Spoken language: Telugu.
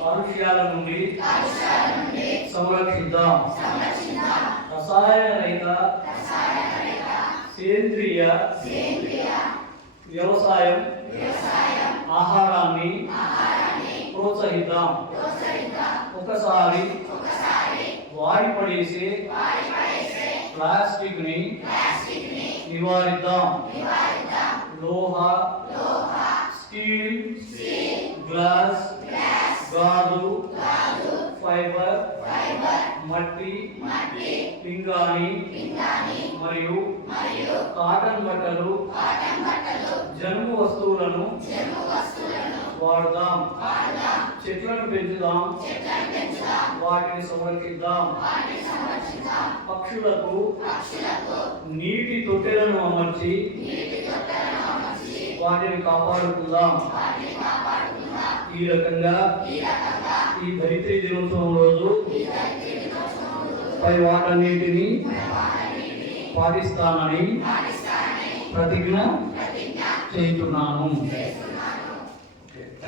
కాలుష్యాల నుండి సంరక్షిద్దాం. రసాయన రహిత సేంద్రియ వ్యవసాయం ఆహారాన్ని ప్రోత్సహిద్దాం. ఒకసారి వాడి పడేసే ప్లాస్టిక్ ని నివారిద్దాం. లోహ, స్టీల్, గ్లాస్, గాజు, ఫైబర్, మట్టి, పింగాణి మరియు కాటన్ బట్టలు, జనుము వస్తువులను వాడుదాం. చెట్లను పెంచుదాం, వాటిని సంరక్షిద్దాం. పక్షులకు నీటి తొట్టెలను అమర్చి వాటిని కాపాడుకుందాం. ఈ రకంగా ఈ ధరిత్రి దినోత్సవం రోజు పై వాటన్నిటిని పాటిస్తానని ప్రతిజ్ఞ చేస్తున్నాను.